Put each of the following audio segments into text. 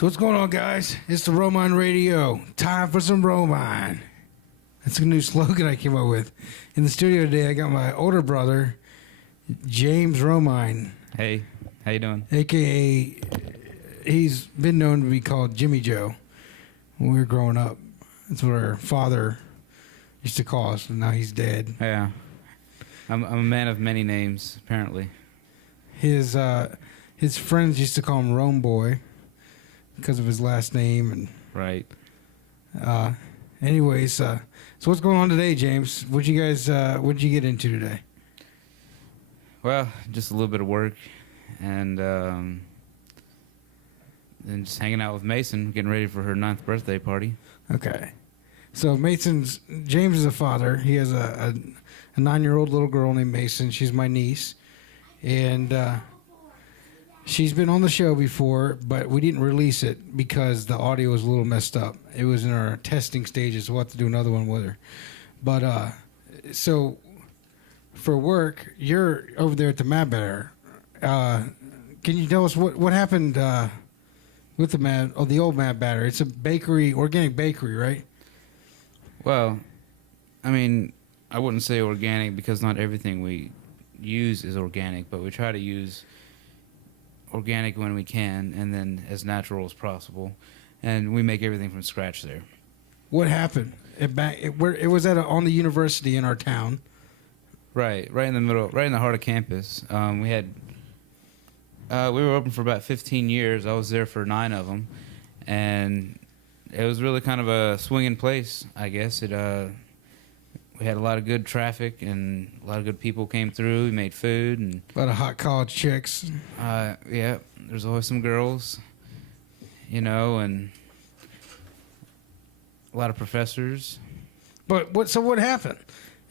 So what's going on, guys? It's the Romine Radio. Time for some Romine. That's a new slogan I came up with. In the studio today, I got my older brother, James Romine. Hey, how you doing? A.K.A. he's been known to be called Jimmy Joe when we were growing up. That's what our father used to call us, and now he's dead. Yeah. I'm a man of many names, apparently. His friends used to call him Rome Boy because of his last name. And Right. anyways, so what's going on today, James? What'd you get into today? Well, just a little bit of work, and then just hanging out with Mason, getting ready for her 9th birthday party. Okay. So James is a father. He has a 9-year-old little girl named Mason. She's my niece. And she's been on the show before, but we didn't release it because the audio was a little messed up. It was in our testing stages. We'll have to do another one with her. But so for work, you're over there at the Mad Batter. Can you tell us what happened with the old Mad Batter? It's a bakery, organic bakery, right? Well, I mean, I wouldn't say organic because not everything we use is organic, but we try to use organic when we can and then as natural as possible. And we make everything from scratch there. What happened? It was on the university in our town. Right in the middle, right in the heart of campus. We were open for about 15 years. I was there for 9 of them, and it was really kind of a swinging place, I guess. We had a lot of good traffic, and a lot of good people came through. We made food, and a lot of hot college chicks. Yeah, there's always some girls, and a lot of professors. But what happened?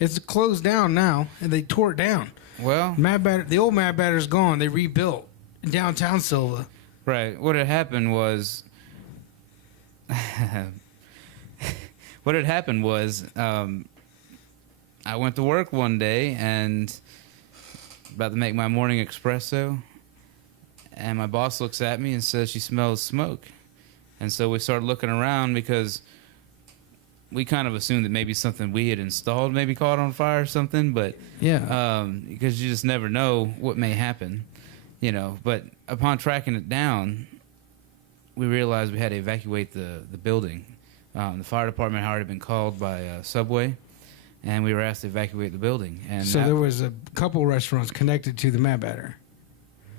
It's closed down now, and they tore it down. Well, the old Mad Batter's gone. They rebuilt in downtown Silva. Right. What had happened was, I went to work one day and about to make my morning espresso, and my boss looks at me and says she smells smoke. And so we started looking around because we kind of assumed that maybe something we had installed maybe caught on fire or something, but yeah, because you just never know what may happen, But upon tracking it down, we realized we had to evacuate the building. The fire department had already been called by Subway, and we were asked to evacuate the building. And so there was a couple restaurants connected to the Mad Batter.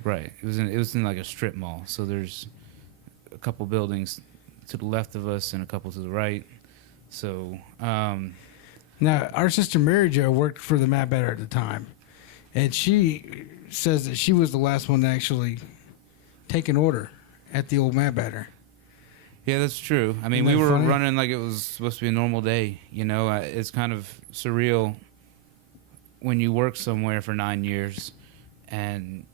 Right. It was in like a strip mall. So there's a couple buildings to the left of us and a couple to the right. So now our sister Mary Jo worked for the Mad Batter at the time, and she says that she was the last one to actually take an order at the old Mad Batter. Yeah, that's true. I mean, we were running like it was supposed to be a normal day. It's kind of surreal when you work somewhere for 9 years and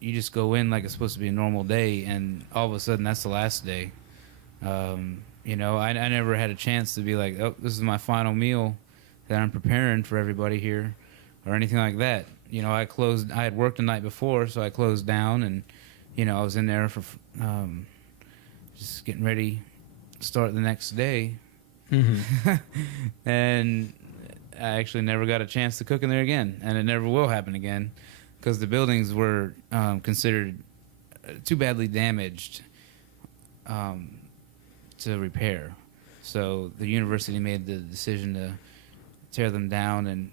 you just go in like it's supposed to be a normal day, and all of a sudden that's the last day. I never had a chance to be like, oh, this is my final meal that I'm preparing for everybody here or anything like that. I had worked the night before, so I closed down, and, I was in there for just getting ready to start the next day. Mm-hmm. And I actually never got a chance to cook in there again, and it never will happen again because the buildings were considered too badly damaged to repair. So the university made the decision to tear them down, and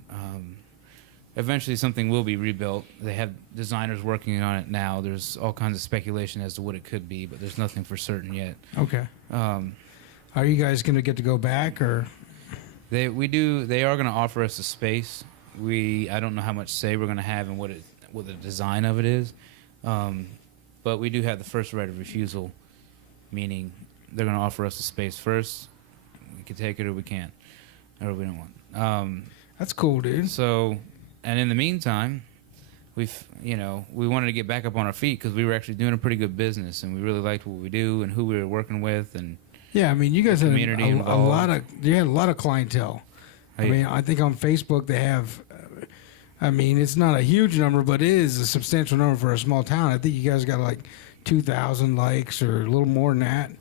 eventually something will be rebuilt. They have designers working on it now. There's all kinds of speculation as to what it could be, but there's nothing for certain yet. Okay. Are you guys going to get to go back, or? They are going to offer us a space. I don't know how much say we're going to have in what the design of it is, but we do have the first right of refusal, meaning they're going to offer us a space first. We can take it or we can't, or we don't want. That's cool, dude. So, and in the meantime, we wanted to get back up on our feet because we were actually doing a pretty good business, and we really liked what we do and who we were working with, and yeah, I mean, you guys had a lot of clientele. I mean, I think on Facebook they have. I mean, it's not a huge number, but it is a substantial number for a small town. I think you guys got like 2,000 likes or a little more than that.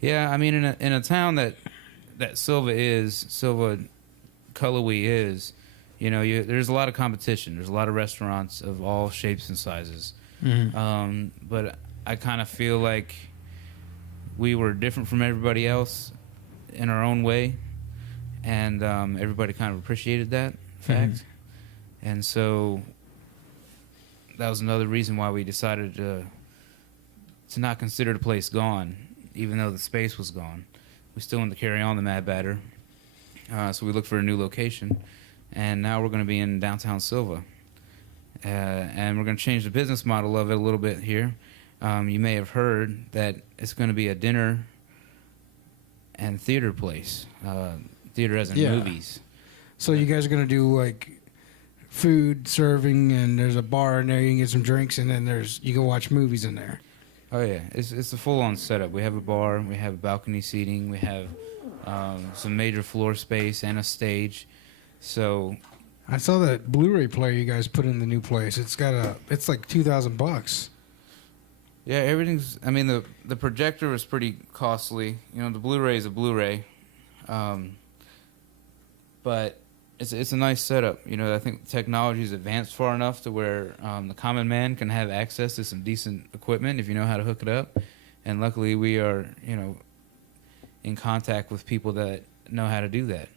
Yeah, I mean, in a town that Silva Cullowhee is, there's a lot of competition. There's a lot of restaurants of all shapes and sizes. Mm-hmm. But I kind of feel like we were different from everybody else in our own way, and everybody kind of appreciated that fact. Mm-hmm. And so that was another reason why we decided to not consider the place gone, even though the space was gone. We still wanted to carry on the Mad Batter, so we looked for a new location, and now we're going to be in downtown Silva. And we're going to change the business model of it a little bit here. You may have heard that it's going to be a dinner and theater place. Theater as in movies. So you guys are going to do like food serving, and there's a bar in there. You can get some drinks, and then you can watch movies in there. Oh yeah, it's a full-on setup. We have a bar, we have balcony seating, we have some major floor space and a stage. So I saw that Blu-ray player you guys put in the new place. It's like $2,000. yeah, everything's. I mean, the projector was pretty costly. The Blu-ray is a Blu-ray, but it's a nice setup. I think technology's advanced far enough to where the common man can have access to some decent equipment if you know how to hook it up. And luckily, we are in contact with people that know how to do that.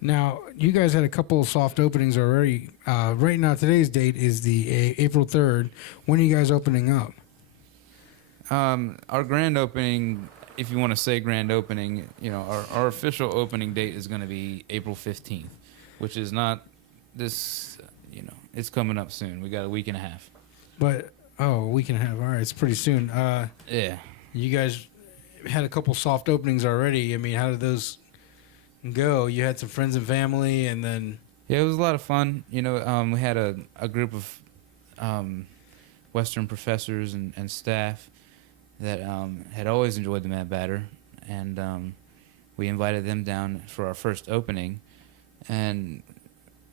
Now, you guys had a couple of soft openings already. Right now, today's date is the April 3rd. When are you guys opening up? Our grand opening, if you want to say grand opening, our official opening date is going to be April 15th, which is not this, it's coming up soon. We got a week and a half. But, a week and a half. All right, it's pretty soon. Yeah. You guys had a couple soft openings already. I mean, how did those go? You had some friends and family, and then... Yeah, it was a lot of fun. We had a group of Western professors and staff that had always enjoyed the Mad Batter, and we invited them down for our first opening, and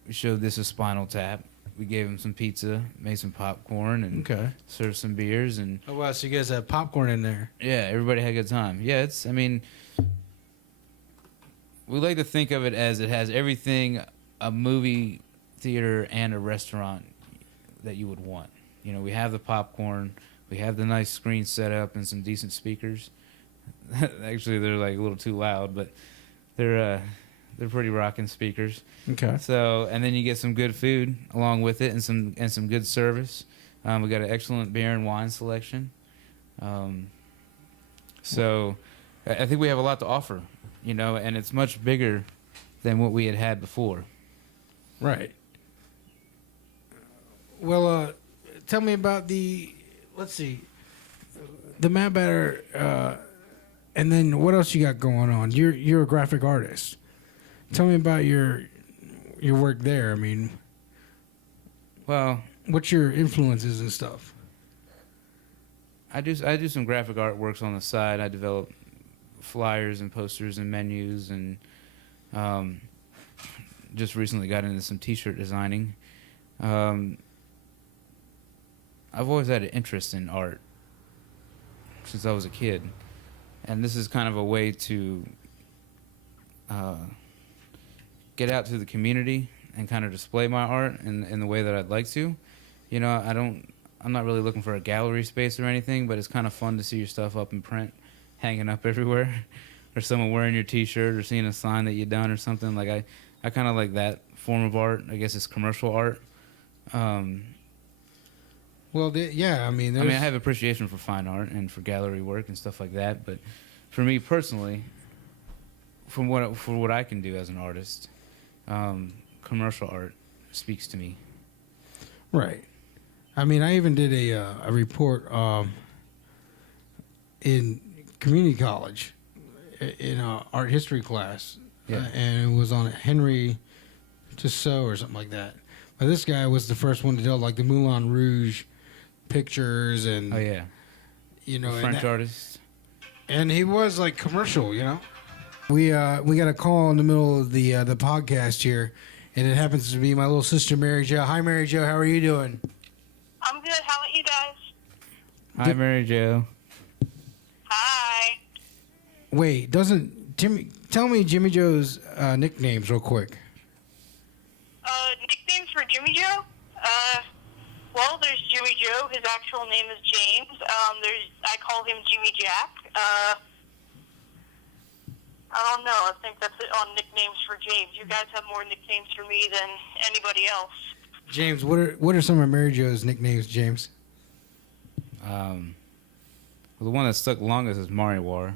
we showed this a Spinal Tap. We gave them some pizza, made some popcorn, and served some beers. And oh wow! So you guys have popcorn in there? Yeah, everybody had a good time. Yeah, we like to think of it as it has everything a movie theater and a restaurant that you would want. We have the popcorn, we have the nice screen set up and some decent speakers. Actually, they're like a little too loud, but they're pretty rocking speakers. Okay. So, and then you get some good food along with it, and some good service. We got an excellent beer and wine selection. So, I think we have a lot to offer, and it's much bigger than what we had before. Right. Well, tell me about the Mad Batter, and then what else you got going on? You're a graphic artist. Tell me about your work there. I mean, well, what's your influences and stuff? I do some graphic artworks on the side. I develop flyers and posters and menus, and just recently got into some T-shirt designing. I've always had an interest in art since I was a kid, and this is kind of a way to get out to the community and kind of display my art in the way that I'd like to. I'm not really looking for a gallery space or anything, but it's kind of fun to see your stuff up in print, hanging up everywhere, or someone wearing your T-shirt, or seeing a sign that you've done or something. Like I kind of like that form of art. I guess it's commercial art. Well, I mean, I have appreciation for fine art and for gallery work and stuff like that. But for me personally, for what I can do as an artist, commercial art speaks to me. Right. I mean, I even did a report in community college in an art history class, and it was on Henry Tissot or something like that. But this guy was the first one to do like the Moulin Rouge pictures and the French artist, and he was like commercial. We got a call in the middle of the podcast here, and it happens to be my little sister Mary Jo. Hi, Mary Jo. How are you doing? I'm good. How are you guys? Hi, Mary Jo. Wait, doesn't Jimmy? Tell me Jimmy Joe's nicknames real quick. Nicknames for Jimmy Joe? Well, there's Jimmy Joe. His actual name is James. I call him Jimmy Jack. I don't know. I think that's it on nicknames for James. You guys have more nicknames for me than anybody else. James, what are some of Mary Jo's nicknames, James? Well, the one that stuck longest is Mario War,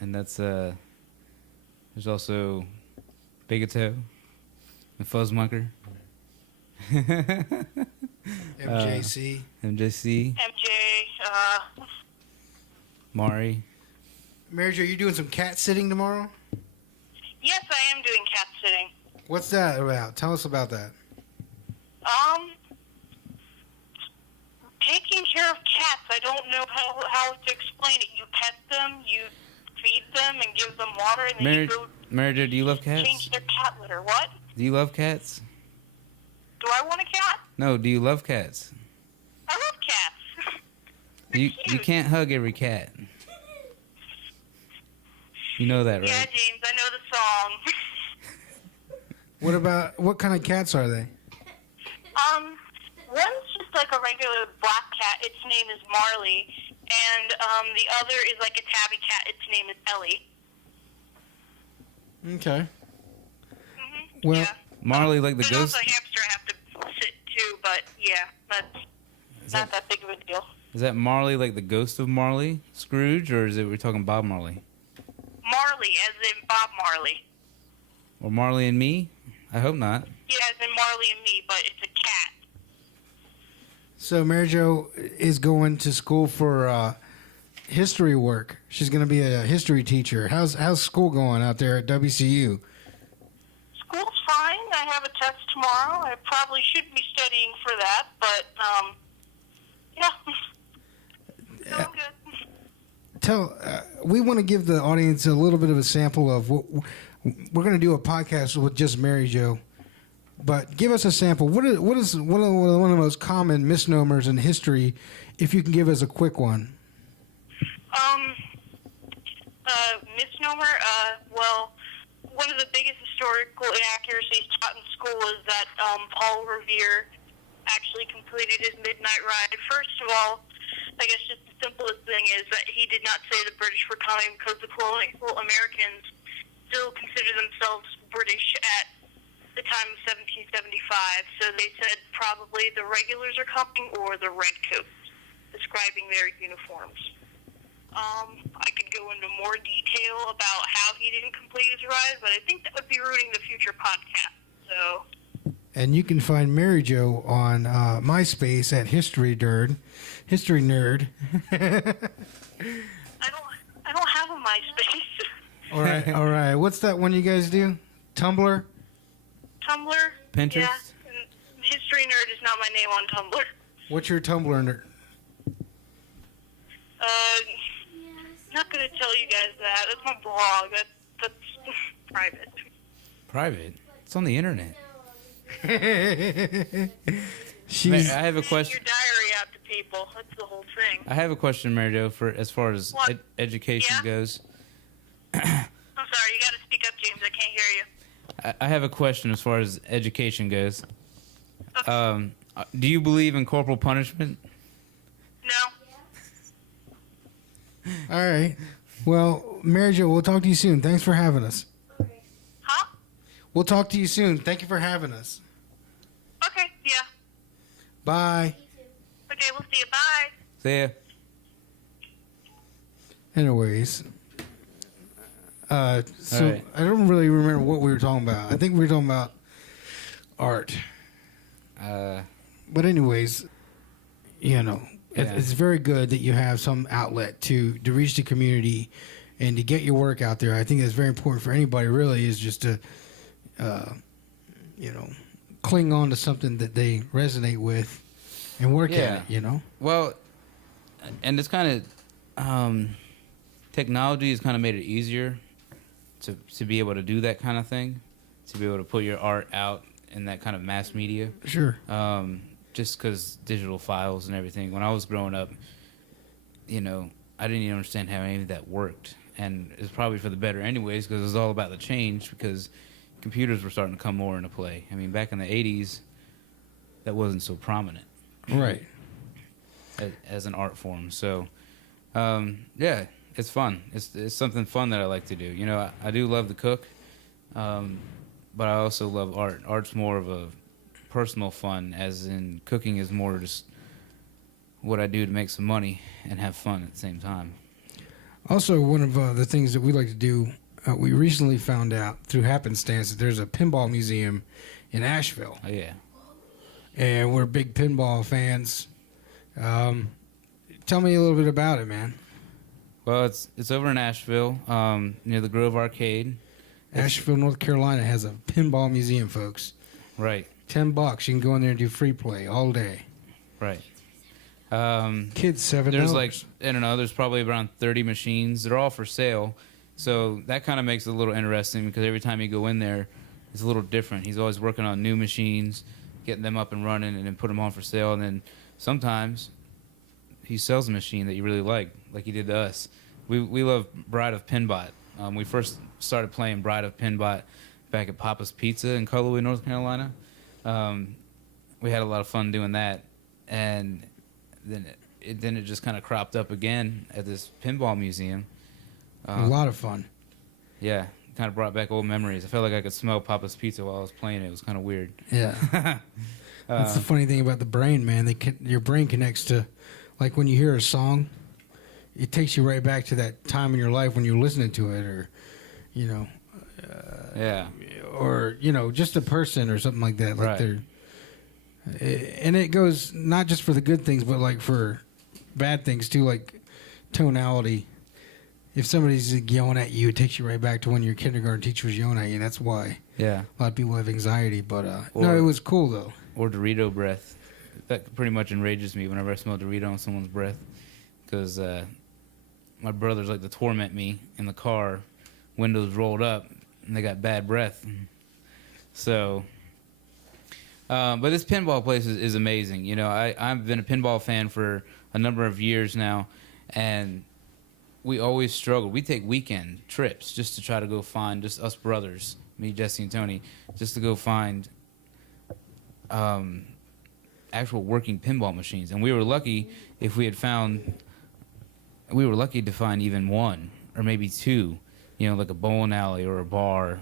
and that's there's also Bigoto and Fuzzmunker. MJC. MJC. MJ, Mari. Mary Jo, you doing some cat sitting tomorrow? yes, I am doing cat sitting. What's that about? Tell us about that. Taking care of cats, I don't know how to explain it. You pet them, you feed them, and give them water, and then you go Mary Jo, do you love cats? change their cat litter. What? Do you love cats? Do I want a cat? No, do you love cats? I love cats. You cute. can't hug every cat. You know that, right? Yeah, James, I know the song. What kind of cats are they? One's just like a regular black cat. Its name is Marley. And the other is like a tabby cat. Its name is Ellie. Okay. Mm-hmm. Well, yeah. Marley, like the There's ghost. also a hamster I have to sit too, but yeah, that's not that big of a deal. Is that Marley like the ghost of Marley Scrooge, or is it we're talking Bob Marley? Marley, as in Bob Marley. Or Marley and Me? I hope not. Yeah, as in Marley and Me, but it's a cat. so Mary Jo is going to school for history work. She's going to be a history teacher. How's school going out there at WCU? School's fine. I have a test tomorrow. I probably should be studying for that, but, yeah. Doing good. We want to give the audience a little bit of a sample of what we're going to do a podcast with just Mary Jo, but give us a sample. What is one of the most common misnomers in history, if you can give us a quick one? Misnomer, well, one of the biggest historical inaccuracies taught in school is that Paul Revere actually completed his midnight ride. First of all, I guess just the simplest thing is that he did not say the British were coming because the colonial Americans still considered themselves British at the time of 1775. So they said probably the regulars are coming or the redcoats, describing their uniforms. I could go into more detail about how he didn't complete his ride, but I think that would be ruining the future podcast. So. And you can find Mary Jo on MySpace at History Nerd. I don't have a MySpace. All right. What's that one you guys do? Tumblr? Tumblr? Pinterest? Yeah. History Nerd is not my name on Tumblr. What's your Tumblr nerd? Not going to tell you guys that. That's my blog. That's private. Private? It's on the internet. I have a Send question. your diary out to people. That's the whole thing. I have a question, Mary Jo, for as far as education Yeah? goes. I'm sorry. You got to speak up, James. I can't hear you. I have a question as far as education goes. Okay. Do you believe in corporal punishment? No. All right. Well, Mary Jo, we'll talk to you soon. Thanks for having us. Huh? We'll talk to you soon. Thank you for having us. Okay. Yeah. Bye. Okay. We'll see you. Bye. See ya. Anyways, so All right. I don't really remember what we were talking about. I think we were talking about art. But anyways, Yeah. it's very good that you have some outlet to reach the community and to get your work out there. I think that's very important for anybody. Really, is just to cling on to something that they resonate with and work at it. Well, and it's kind of technology has kind of made it easier to be able to do that kind of thing, to be able to put your art out in that kind of mass media. Sure. Just because digital files and everything. When I was growing up, I didn't even understand how any of that worked. And it's probably for the better anyways, because it was all about the change, because computers were starting to come more into play. I mean, back in the 80s, that wasn't so prominent. Right. As an art form. So, yeah, it's fun. It's something fun that I like to do. You know, I do love to cook, but I also love art. Art's more of a personal fun, as in cooking is more just what I do to make some money and have fun at the same time. Also, one of the things that we like to do, we recently found out through happenstance that there's a pinball museum in Asheville. Oh, yeah. And we're big pinball fans. Tell me a little bit about it, man. Well, it's over in Asheville, near the Grove Arcade. Asheville, North Carolina has a pinball museum, folks. Right. $10. You can go in there and do free play all day. Right. Kids, $7. There's like, I don't know, there's probably around 30 machines. They're all for sale. So that kind of makes it a little interesting, because every time you go in there, it's a little different. He's always working on new machines, getting them up and running, and then put them on for sale. And then sometimes he sells a machine that you really like he did to us. We love Bride of Pinbot. We first started playing Bride of Pinbot back at Papa's Pizza in Cullowhee, North Carolina. We had a lot of fun doing that. And then it just kind of cropped up again at this pinball museum. A lot of fun. Yeah, kind of brought back old memories. I felt like I could smell Papa's Pizza while I was playing it. It was kind of weird. Yeah. That's the funny thing about the brain, man. Your brain connects to, like when you hear a song, it takes you right back to that time in your life when you're listening to it, or, you know, yeah, or, you know, just a person or something like that. Like right. And it goes not just for the good things, but like for bad things too, like tonality. If somebody's yelling at you, it takes you right back to when your kindergarten teacher was yelling at you. That's why a lot of people have anxiety. But no, it was cool though. Or Dorito breath. That pretty much enrages me whenever I smell Dorito on someone's breath, because my brothers like to torment me in the car, windows rolled up, and they got bad breath. So, but this pinball place is amazing. You know, I've been a pinball fan for a number of years now, and we always struggle. We take weekend trips just to try to go find, just us brothers, me, Jesse, and Tony, just to go find actual working pinball machines. And we were lucky if we had found, we were lucky to find even one or maybe two, you know, like a bowling alley or a bar,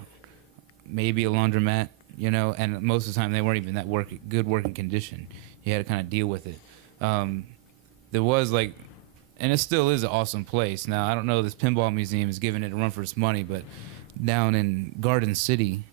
maybe a laundromat, you know, and most of the time they weren't even that good working condition. You had to kind of deal with it. There was like, and it still is an awesome place. Now, I don't know, this pinball museum is giving it a run for its money, but down in Garden City,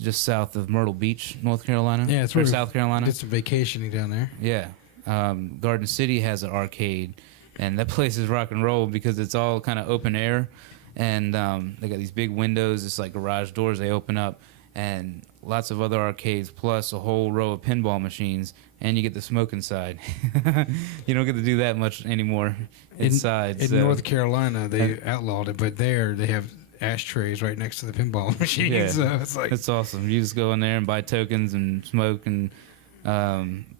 just south of Myrtle Beach, North Carolina, yeah, it's or South Carolina. Did some vacationing down there. Yeah. Garden City has an arcade, and that place is rock and roll because it's all kind of open air, and they got these big windows. It's like garage doors. They open up, and lots of other arcades, plus a whole row of pinball machines, and you get to smoke inside. You don't get to do that much anymore inside. In North Carolina, they outlawed it, but there they have ashtrays right next to the pinball machine. Yeah. So it's like, it's awesome. You just go in there and buy tokens and smoke and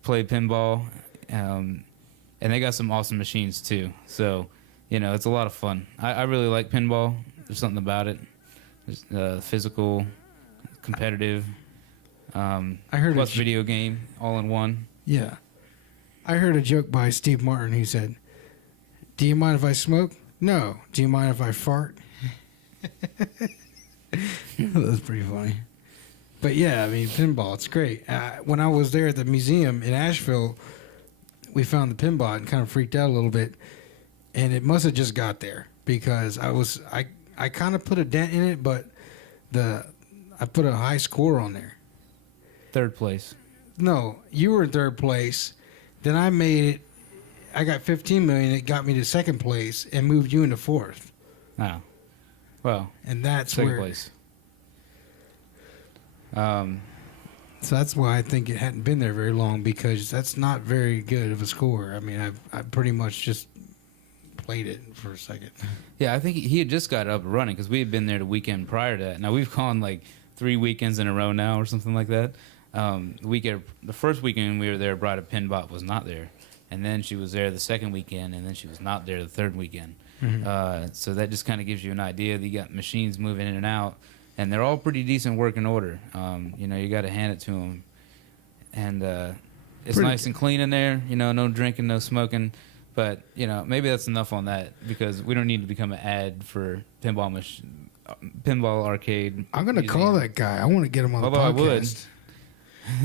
play pinball. And they got some awesome machines too. So, you know, it's a lot of fun. I really like pinball. There's something about it. It's physical, competitive. I heard plus video game all in one. Yeah. I heard a joke by Steve Martin who said, "Do you mind if I smoke? No. Do you mind if I fart?" That was pretty funny. But yeah, I mean, pinball, it's great. When I was there at the museum in Asheville, we found the pinball and kind of freaked out a little bit. And it must have just got there because I kind of put a dent in it, but I put a high score on there. Third place. No, you were in third place. Then I made it. I got 15 million. It got me to second place and moved you into fourth. Oh. Well, and that's second where, place. So that's why I think it hadn't been there very long, because that's not very good of a score. I mean, I pretty much just played it for a second. Yeah, I think he had just got up and running because we had been there the weekend prior to that. Now we've gone like 3 weekends in a row now or something like that. The first weekend we were there, Bride of Pinbot was not there. and then she was there the second weekend, and then she was not there the third weekend. So that just kind of gives you an idea that you got machines moving in and out, and they're all pretty decent working order. You got to hand it to them, and it's nice and clean in there. No drinking, no smoking. But maybe that's enough on that, because we don't need to become an ad for pinball arcade. I'm gonna call that guy. I want to get him on the podcast.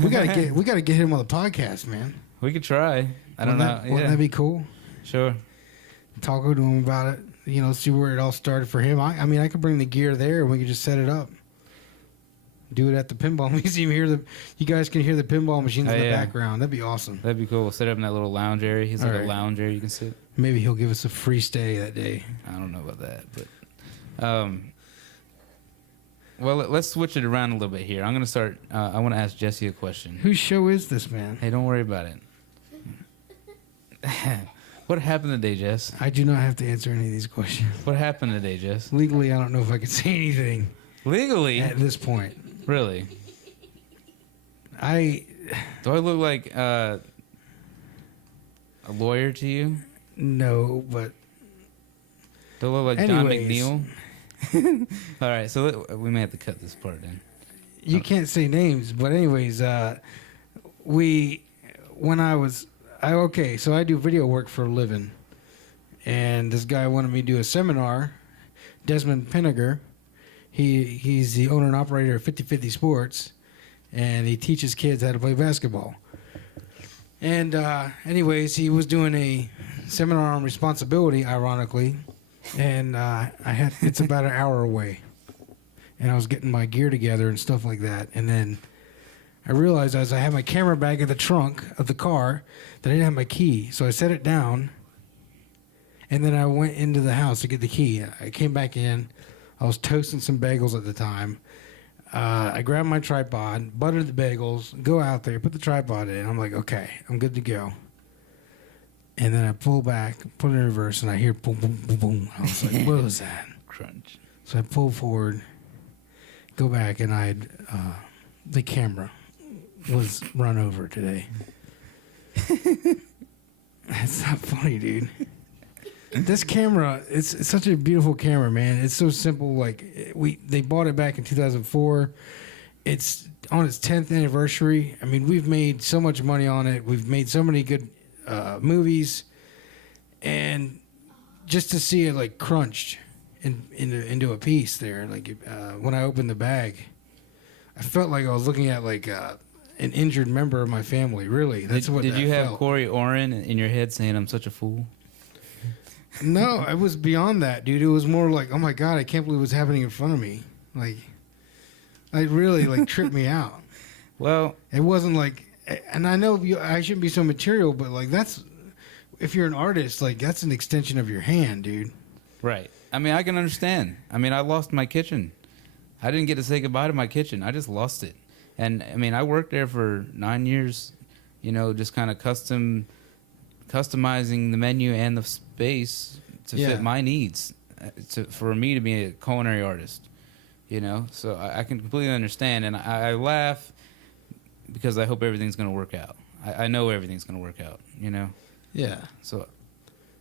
I would. we gotta get him on the podcast, man. We could try. I don't know. Wouldn't that be cool? Sure. Talk to him about it. See where it all started for him. I mean, I could bring the gear there, and we could just set it up. Do it at the pinball museum. You guys can hear the pinball machines in the background. That'd be awesome. That'd be cool. We'll set up in that little lounge area. He's like a lounge area you can sit. Maybe he'll give us a free stay that day. I don't know about that, but well, let's switch it around a little bit here. I'm gonna start. I want to ask Jesse a question. Whose show is this, man? Hey, don't worry about it. What happened today, Jess? I do not have to answer any of these questions. What happened today, Jess? Legally, I don't know if I could say anything. Legally? At this point. Really? Do I look like a lawyer to you? No, but... Do I look like John McNeil? All right, so we may have to cut this part in. You can't say names, but anyways, so I do video work for a living, and this guy wanted me to do a seminar. Desmond Pinniger, he's the owner and operator of 50/50 Sports, and he teaches kids how to play basketball. And anyways, he was doing a seminar on responsibility, ironically, and it's about an hour away, and I was getting my gear together and stuff like that, and then I realized as I had my camera bag in the trunk of the car that I didn't have my key, so I set it down, and then I went into the house to get the key. I came back in. I was toasting some bagels at the time. I grabbed my tripod, buttered the bagels, go out there, put the tripod in. I'm like, okay, I'm good to go. And then I pull back, put it in reverse, and I hear boom, boom, boom, boom. I was like, what was that? Crunch. So I pull forward, go back, and the camera was run over today. It's not funny, dude. This camera, it's such a beautiful camera, man. It's so simple. Like they bought it back in 2004. It's on its 10th anniversary. I mean, we've made so much money on it. We've made so many good movies, and just to see it like crunched into a piece there, like when I opened the bag, I felt like I was looking at like an injured member of my family. Really, that's what. Did you have felt. Corey Oren in your head saying, "I'm such a fool"? No, it was beyond that, dude. It was more like, oh my God, I can't believe what's happening in front of me. Like, it really like tripped me out. Well, it wasn't like, and I know I shouldn't be so material, but like if you're an artist, like that's an extension of your hand, dude. Right. I mean, I can understand. I mean, I lost my kitchen. I didn't get to say goodbye to my kitchen. I just lost it. And I mean, I worked there for 9 years, just kind of customizing the menu and the space to fit my needs, for me to be a culinary artist, So I can completely understand, and I laugh because I hope everything's going to work out. I know everything's going to work out, Yeah. So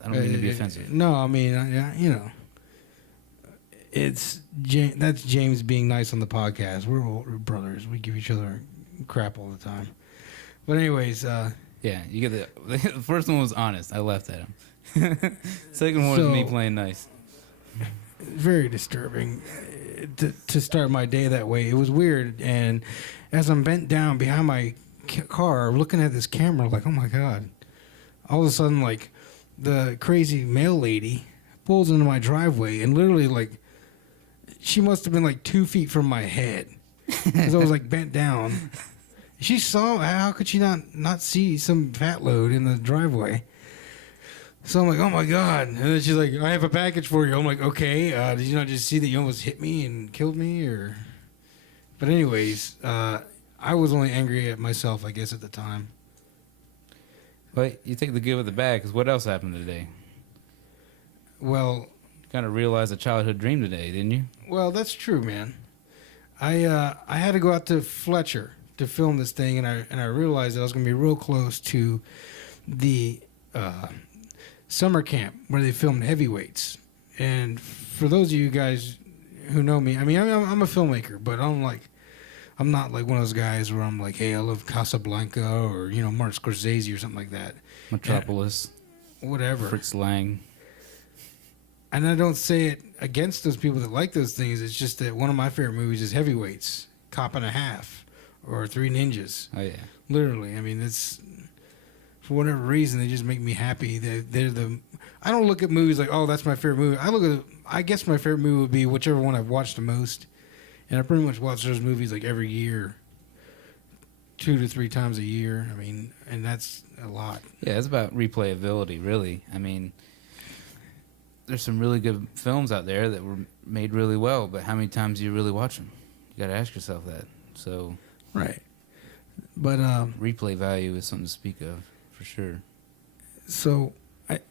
I don't mean to be offensive. No, I mean, that's James being nice on the podcast. We're brothers. We give each other crap all the time. But anyways, yeah, you get the first one was honest. I laughed at him. Second one was me playing nice. Very disturbing to start my day that way. It was weird, and as I'm bent down behind my car, looking at this camera, like, oh my God! All of a sudden, like, the crazy mail lady pulls into my driveway, and literally, like, she must have been like 2 feet from my head because I was like bent down. She saw. How could she not see some fat load in the driveway? So I'm like, oh my God. And then she's like, I have a package for you. I'm like, okay. Did you not just see that you almost hit me and killed me? But anyways, I was only angry at myself, I guess, at the time. But you take the good with the bad, because what else happened today? Well, you kind of realized a childhood dream today, didn't you? Well, that's true, man. I had to go out to Fletcher to film this thing, and I realized that I was going to be real close to the summer camp where they filmed Heavyweights. And for those of you guys who know me, I mean, I'm a filmmaker, but I'm not like one of those guys where I'm like, hey, I love Casablanca or, Martin Scorsese or something like that. Metropolis. Whatever. Fritz Lang. And I don't say it against those people that like those things. It's just that one of my favorite movies is Heavyweights, Cop and a Half, or Three Ninjas. Oh, yeah. Literally. I mean, it's... For whatever reason, they just make me happy. I don't look at movies like, oh, that's my favorite movie. I guess my favorite movie would be whichever one I've watched the most. And I pretty much watch those movies like every year, 2 to 3 times a year. I mean, and that's a lot. Yeah, it's about replayability, really. I mean, there's some really good films out there that were made really well, but how many times do you really watch them? You got to ask yourself that. So, right. But replay value is something to speak of, for sure. So,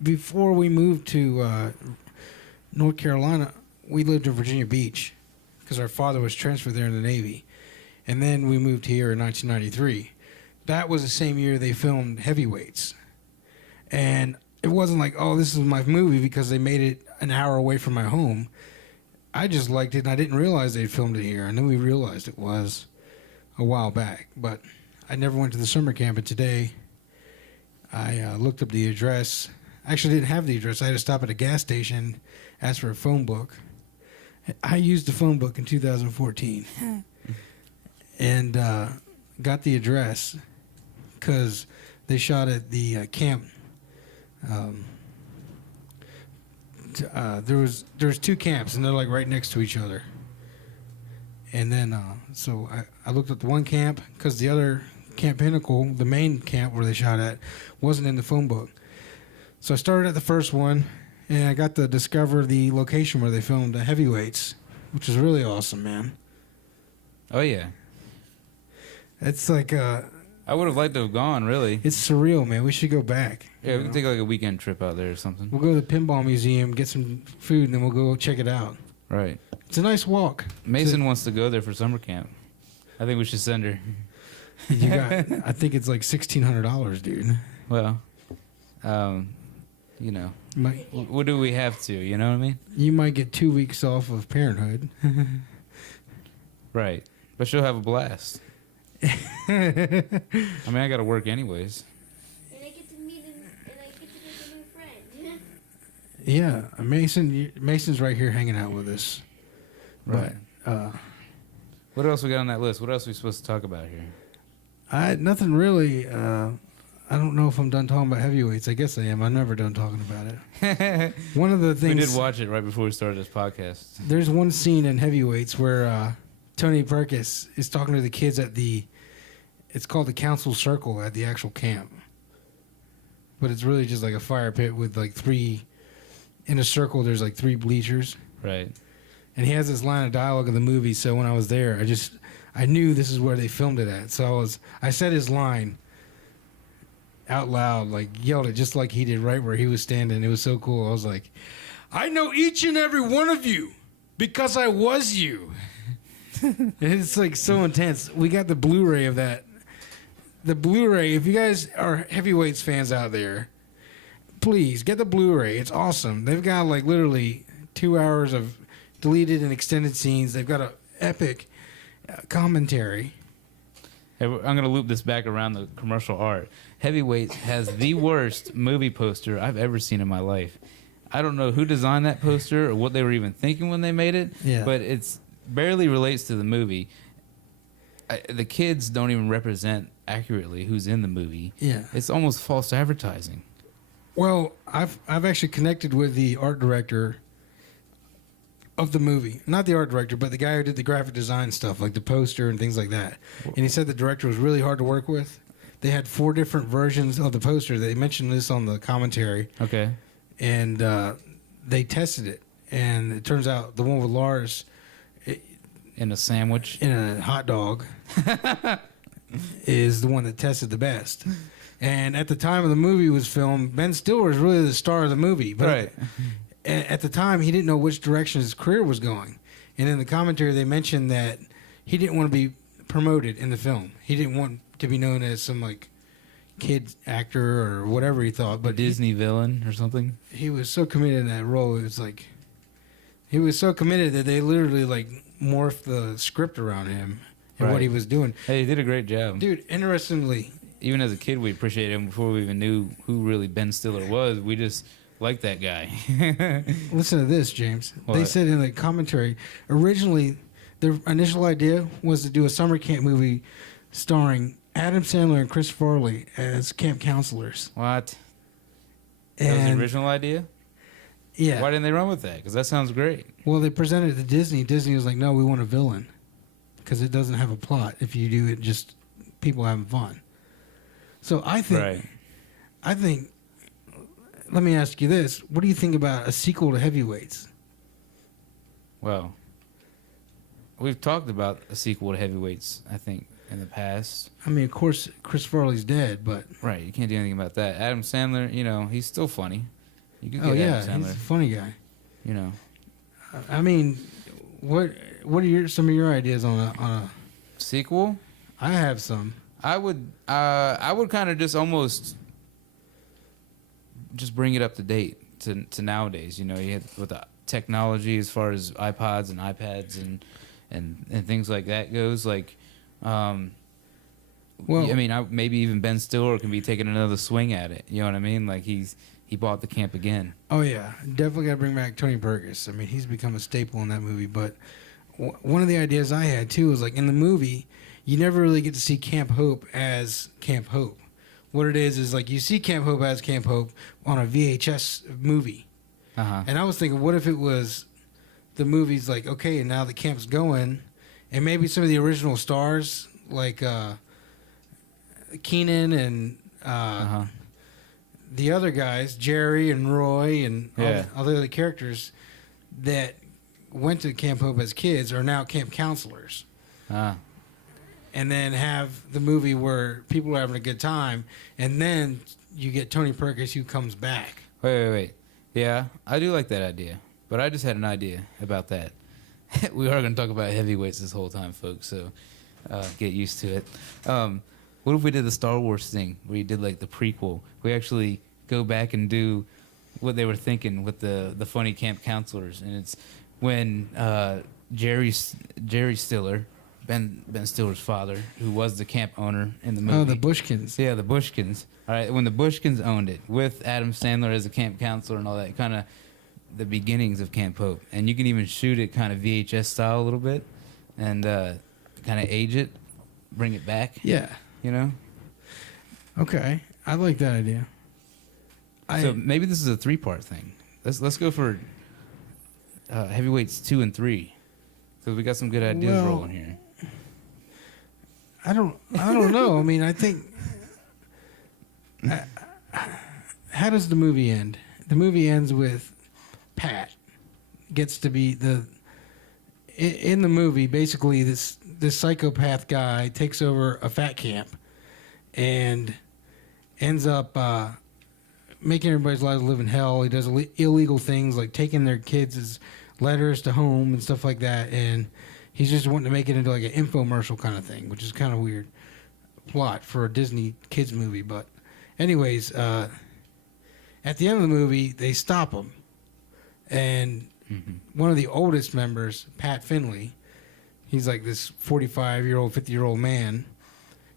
before we moved to North Carolina, we lived in Virginia Beach because our father was transferred there in the Navy. And then we moved here in 1993. That was the same year they filmed Heavyweights. And it wasn't like, oh, this is my movie because they made it an hour away from my home. I just liked it, and I didn't realize they'd filmed it here. And then we realized it was a while back. But I never went to the summer camp, and today I looked up the address. I actually didn't have the address. I had to stop at a gas station, ask for a phone book. I used the phone book in 2014 and got the address because they shot at the camp. There's 2 camps, and they're like right next to each other. And then so I looked at the one camp because the other Camp Pinnacle, the main camp where they shot at, wasn't in the phone book. So I started at the first one, and I got to discover the location where they filmed the Heavyweights, which is really awesome, man. Oh, yeah. It's like... I would have liked to have gone, really. It's surreal, man. We should go back. Yeah, we can take like a weekend trip out there or something. We'll go to the Pinball Museum, get some food, and then we'll go check it out. Right. It's a nice walk. Mason wants to go there for summer camp. I think we should send her. I think it's like $1,600, dude. Well, what do we have to? You know what I mean? You might get 2 weeks off of parenthood. Right. But she'll have a blast. I mean, I got to work anyways. And I get to meet him, and I get to make a new friend. Yeah, Mason's right here hanging out with us. Right. But, what else we got on that list? What else are we supposed to talk about here? Nothing really. I don't know if I'm done talking about Heavyweights. I guess I am. I'm never done talking about it. One of the things... We did watch it right before we started this podcast. There's one scene in Heavyweights where Tony Perkis is talking to the kids at it's called the Council Circle at the actual camp. But it's really just like a fire pit with like 3... In a circle, there's like 3 bleachers. Right. And he has this line of dialogue in the movie, so when I was there, I knew this is where they filmed it at. So I said his line out loud, like yelled it just like he did right where he was standing. It was so cool. I was like, I know each and every one of you because I was you. And it's like so intense. We got the Blu-ray of that. The Blu-ray, if you guys are Heavyweights fans out there, please get the Blu-ray. It's awesome. They've got like literally 2 hours of deleted and extended scenes. They've got an epic commentary. Hey, I'm going to loop this back around the commercial art. Heavyweight has the worst movie poster I've ever seen in my life. I don't know who designed that poster or what they were even thinking when they made it, but it's barely relates to the movie. The kids don't even represent accurately who's in the movie. Yeah. It's almost false advertising. Well, I've actually connected with the art director of the movie. Not the art director, but the guy who did the graphic design stuff, like the poster and things like that. And he said the director was really hard to work with. They had 4 different versions of the poster. They mentioned this on the commentary. Okay. And they tested it. And it turns out the one with Lars... in a sandwich? In a hot dog. is the one that tested the best. And at the time of the movie was filmed, Ben Stiller was really the star of the movie. But right. At the time, he didn't know which direction his career was going. And in the commentary, they mentioned that he didn't want to be promoted in the film. He didn't want to be known as some, like, kid actor or whatever he thought, but Disney villain or something. he was so committed in that role. It was like he was so committed that they literally like morphed the script around him and what Right. he was doing. Hey, he did a great job. Dude, interestingly, Even as a kid, we appreciated him before we even knew who really Ben Stiller was. We just liked that guy. listen to this, James. They What? said in the commentary, originally their initial idea was to do a summer camp movie starring Adam Sandler and Chris Farley as camp counselors. What? That was the And original idea? yeah, Why didn't they run with that? Because that sounds great. well, they presented it to Disney. Disney was like, "No, we want a villain because it doesn't have a plot. If you do it, just people having fun." So I think. Let me ask you this: what do you think about a sequel to Heavyweights? Well, we've talked about a sequel to Heavyweights, I think, in the past. I mean, of course, Chris Farley's dead, but Right, you can't do anything about that. Adam Sandler, he's still funny. You could oh get yeah, Adam he's a Sandler, funny guy. you know. I mean, what are some of your ideas on a? Sequel? I have some. I would kind of just almost just bring it up to date to nowadays. You had with the technology as far as iPods and iPads and things like that goes. Like, Well, I mean, maybe even Ben Stiller can be taking another swing at it. You know what I mean? Like he bought the camp again. oh yeah, definitely got to bring back Tony Perkis. I mean, he's become a staple in that movie. But one of the ideas I had too was like in the movie, you never really get to see Camp Hope as Camp Hope. What it is like you see Camp Hope as Camp Hope on a VHS movie. Uh-huh. And I was thinking, what if it was the movie's like, okay, and now the camp's going, and maybe some of the original stars like Keenan and Uh-huh. the other guys, Jerry and Roy and Yeah. all the other characters that went to Camp Hope as kids are now camp counselors. Ah. And then have the movie where people are having a good time, and then you get Tony Perkis who comes back. Wait. Yeah, I do like that idea. But I just had an idea about that. We are going to talk about Heavyweights this whole time, folks, so get used to it. What if we did the Star Wars thing, where you did like the prequel? We actually go back and do what they were thinking with the funny camp counselors. And it's when Jerry Stiller, Ben Stiller's father, who was the camp owner in the movie. Oh, the Bushkins. Yeah, the Bushkins. All right, when the Bushkins owned it, with Adam Sandler as a camp counselor and all that, kind of the beginnings of Camp Hope. And you can even shoot it kind of VHS style a little bit and kind of age it, bring it back, Yeah. Okay. I like that idea. So maybe this is a 3-part thing. Let's go for Heavyweights 2 and 3, because we got some good ideas Well, rolling here. I don't know. I mean, I think. How does the movie end? The movie ends with Pat gets to be in the movie. Basically, this psychopath guy takes over a fat camp and ends up making everybody's lives live in hell. He does illegal things like taking their kids' letters to home and stuff like that, and he's just wanting to make it into like an infomercial kind of thing, which is kind of weird plot for a Disney kids movie. But anyways, at the end of the movie, they stop him, and one of the oldest members, Pat Finley, he's like this 45-year-old, 50-year-old man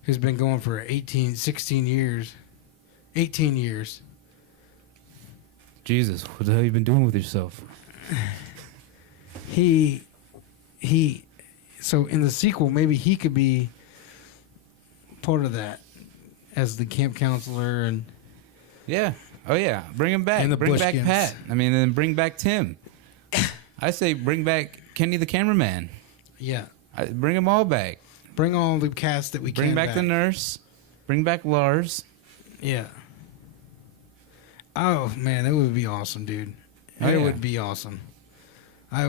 who's been going for 18 years. Jesus, what the hell have you been doing with yourself? So in the sequel, maybe he could be part of that as the camp counselor and Yeah. Oh, yeah. Bring him back. And the bring back Bushkins. Pat. I mean, then bring back Tim. I say bring back Kenny the cameraman. yeah, Bring them all back. bring all the cast that we Bring can back the nurse. Bring back Lars. Yeah. Oh man, that would be awesome, dude. Oh, It yeah. would be awesome. I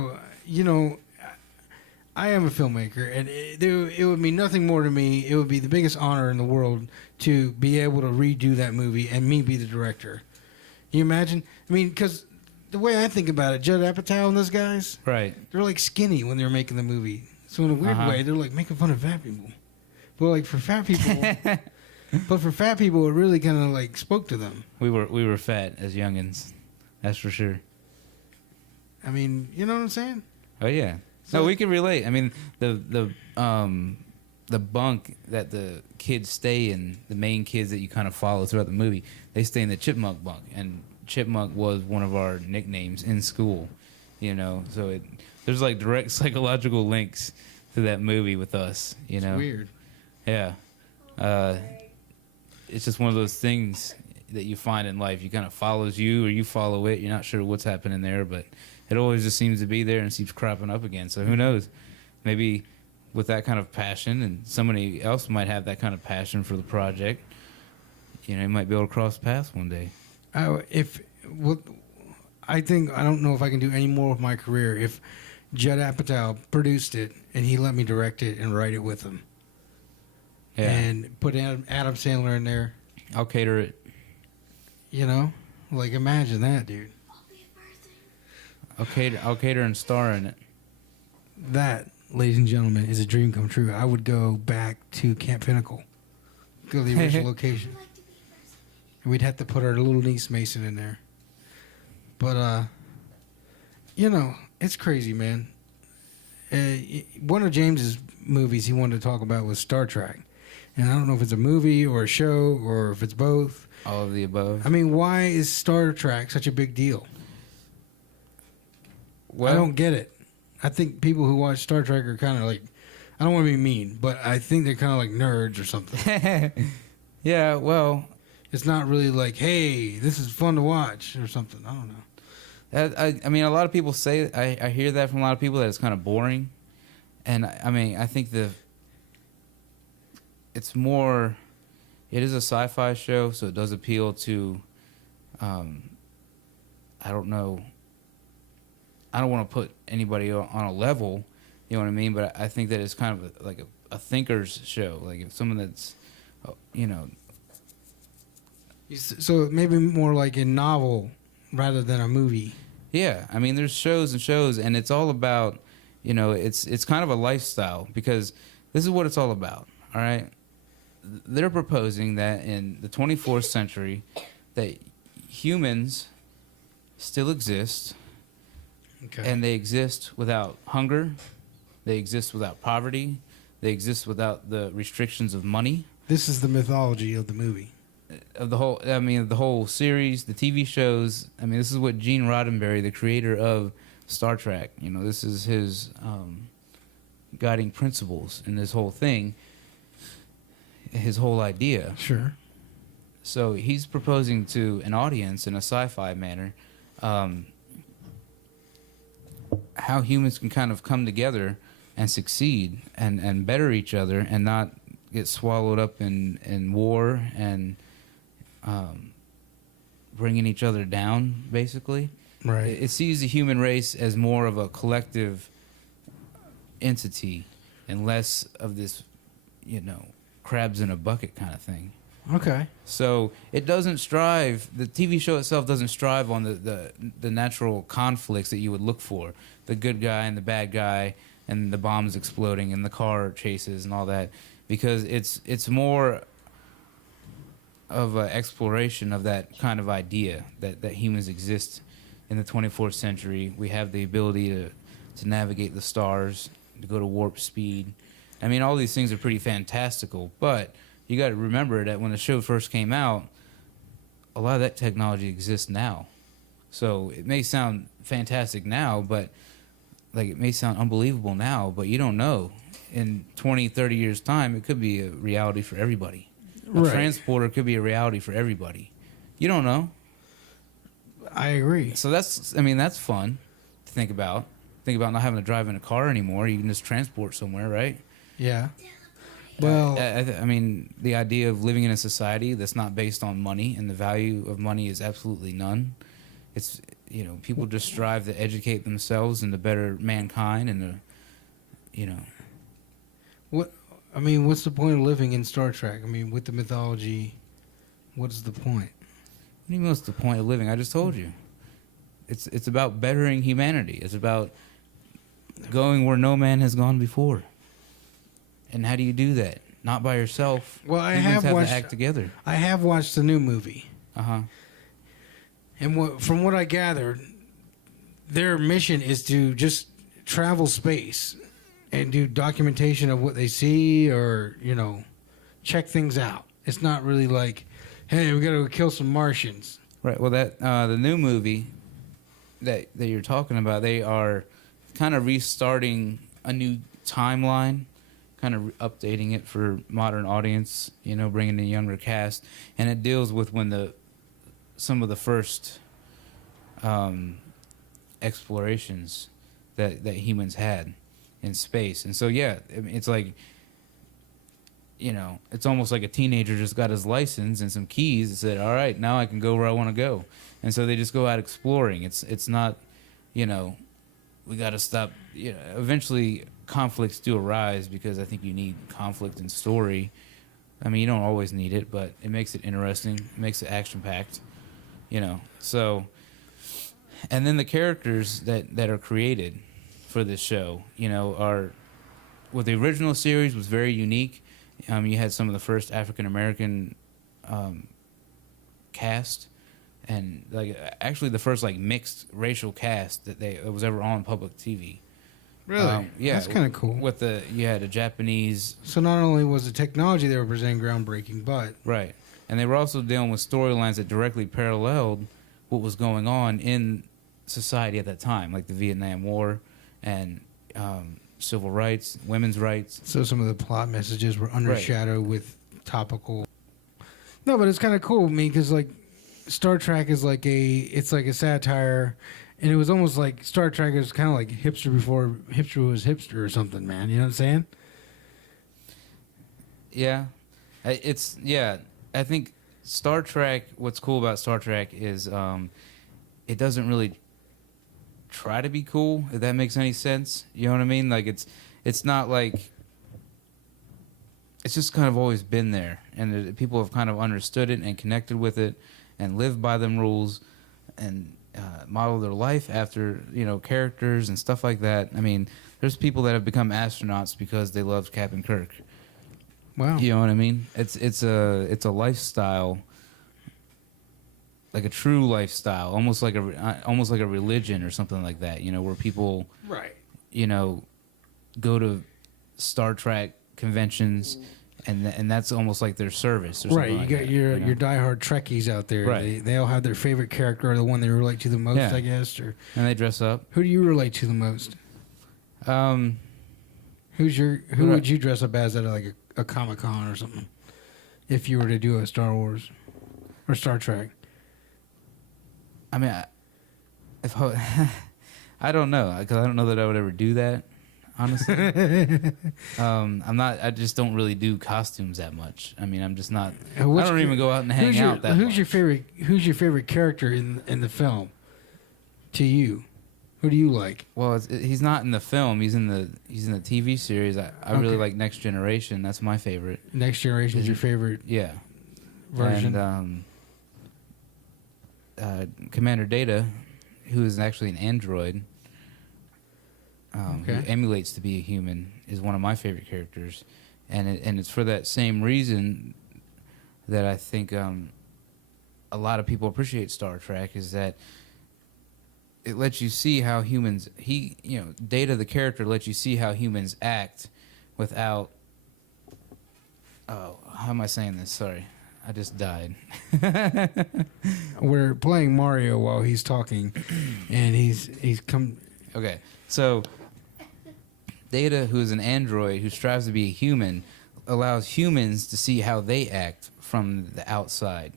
am a filmmaker, and it would mean nothing more to me. It would be the biggest honor in the world to be able to redo that movie and me be the director. Can you imagine? I mean, because the way I think about it, Judd Apatow and those guys, Right. they're like skinny when they're making the movie. So in a weird Uh-huh. way, they're like making fun of fat people. But like for fat people, But for fat people, it really kind of like spoke to them. We were fat as youngins, that's for sure. I mean, you know what I'm saying? Oh yeah. So- No, we can relate. I mean, the bunk that the kids stay in, the main kids that you kind of follow throughout the movie, they stay in the chipmunk bunk, and chipmunk was one of our nicknames in school. You know, so there's like direct psychological links to that movie with us. You know, It's weird. yeah. It's just one of those things that you find in life. You kind of follows you, or you follow it. You're not sure what's happening there, but it always just seems to be there and keeps cropping up again. So who knows? Maybe with that kind of passion, and somebody else might have that kind of passion for the project. You know, you might be able to cross paths one day. I think I don't know if I can do any more with my career if Judd Apatow produced it and he let me direct it and write it with him. Yeah, And put Adam Sandler in there. I'll cater it. You know, like imagine that, dude. I'll cater and star in it. That, ladies and gentlemen, is a dream come true. I would go back to Camp Pinnacle, go to the original location. And we'd have to put our little niece Mason in there. But you know, it's crazy, man. One of James's movies he wanted to talk about was Star Trek. And I don't know if it's a movie or a show or if it's both. All of the above. I mean, why is Star Trek such a big deal? Well, I don't get it. I think people who watch Star Trek are kind of like, I don't want to be mean, but I think they're kind of like nerds or something. Yeah, well, It's not really like, hey, this is fun to watch or something. I don't know. I mean, a lot of people say, I hear that from a lot of people, that it's kind of boring. And I mean, I think it's more, it is a sci-fi show, so it does appeal to, I don't know, I don't want to put anybody on a level, you know what I mean? But I think that it's kind of like a thinker's show, like if someone that's, you know. So maybe more like a novel rather than a movie. Yeah, I mean, there's shows and shows, and it's all about, you know, it's kind of a lifestyle, because this is what it's all about, all right? They're proposing that in the 24th century that humans still exist, Okay. and they exist without hunger, they exist without poverty, they exist without the restrictions of money. This is the mythology of the movie. Of the whole, I mean, the whole series, the TV shows. I mean, this is what Gene Roddenberry, the creator of Star Trek, you know, this is his guiding principles in this whole thing, his whole idea. Sure. So he's proposing to an audience in a sci-fi manner how humans can kind of come together and succeed and better each other and not get swallowed up in war and bringing each other down, basically. Right. It sees the human race as more of a collective entity and less of this, you know, crabs in a bucket kind of thing. Okay. So it doesn't strive, the TV show itself doesn't strive on the natural conflicts that you would look for. The good guy and the bad guy and the bombs exploding and the car chases and all that. Because it's more of an exploration of that kind of idea that humans exist in the 24th century. We have the ability to navigate the stars, to go to warp speed. I mean, all these things are pretty fantastical, but you got to remember that when the show first came out, a lot of that technology exists now. So it may sound fantastic now, but like it may sound unbelievable now, but you don't know. In 20, 30 years' time, it could be a reality for everybody. A Right. transporter could be a reality for everybody. You don't know. I agree. So that's fun to think about. Think about not having to drive in a car anymore. You can just transport somewhere, right? Yeah. Well, I mean, the idea of living in a society that's not based on money, and the value of money is absolutely none. It's, you know, people just strive to educate themselves and to better mankind and to, you know. what's the point of living in Star Trek? I mean, with the mythology, what's the point? What do you mean, what's the point of living? I just told you. It's about bettering humanity. It's about going where no man has gone before. And how do you do that? not by yourself. Well, I Humans have watched. to act together. I have watched the new movie, and from what I gathered, their mission is to just travel space and do documentation of what they see, or check things out. It's not really like, hey, we got to kill some Martians. Right. Well, that the new movie that you're talking about, they are kind of restarting a new timeline, kind of updating it for modern audience. Bringing in a younger cast, and it deals with when some of the first explorations that humans had in space. And so yeah, I mean, it's like, it's almost like a teenager just got his license and some keys and said, all right, now I can go where I want to go. And so they just go out exploring. It's not, we got to stop. Eventually conflicts do arise, because I think you need conflict in story. I mean, you don't always need it, but it makes it interesting. It makes it action-packed, So, and then the characters that are created for this show, are, well, the original series was very unique. You had some of the first African-American cast, and actually the first mixed racial cast that was ever on public TV. Really? Yeah, That's kind of cool. You had a Japanese. So not only was the technology they were presenting groundbreaking, but Right, and they were also dealing with storylines that directly paralleled what was going on in society at that time, like the Vietnam War and civil rights, women's rights. So some of the plot messages were undershadowed with topical. No, but it's kind of cool, because Star Trek is it's like a satire, and it was almost like Star Trek is kind of like hipster before hipster was hipster or something, man. You know what I'm saying? Yeah, I think Star Trek. What's cool about Star Trek is it doesn't really try to be cool, if that makes any sense. You know what I mean? It's not like, it's just kind of always been there, and people have kind of understood it and connected with it and lived by them rules and model their life after characters and stuff like that. I mean, there's people that have become astronauts because they loved Captain Kirk. Wow. You know what I mean? It's a lifestyle, like a true lifestyle, almost like a religion or something like that. Where people go to Star Trek conventions, and that's almost like their service. Or Right. You You got your diehard Trekkies out there. Right. They all have their favorite character, or the one they relate to the most, Yeah. I guess. Or and they dress up. who do you relate to the most? Um, Who would you dress up as at a Comic-Con or something, if you were to do a Star Wars or Star Trek? I mean, I don't know, because I don't know that I would ever do that. Honestly, I just don't really do costumes that much. I mean, I'm just not. I don't even go out and hang out that much. Who's your favorite character in the film? To you, who do you like? Well, he's not in the film. He's in the TV series. I really like Next Generation. That's my favorite. Next Generation is your favorite. Yeah. Version. And Commander Data, who is actually an android. Who emulates to be a human, is one of my favorite characters, and it's for that same reason that I think a lot of people appreciate Star Trek, is that it lets you see how humans. Data, the character, lets you see how humans act without. Oh, how am I saying this? Sorry, I just died. We're playing Mario while he's talking, and he's come. Okay, so Data, who is an android who strives to be a human, allows humans to see how they act from the outside.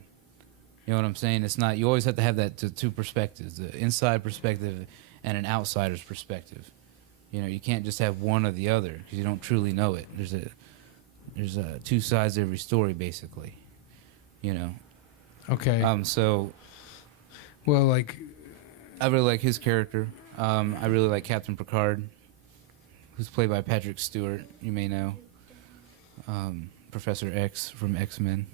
You know what I'm saying? It's not. You always have to have that two perspectives: the inside perspective and an outsider's perspective. You can't just have one or the other, because you don't truly know it. There's two sides to every story, basically. Okay. So. Well, I really like his character. I really like Captain Picard, who's played by Patrick Stewart. You may know. Professor X from X-Men.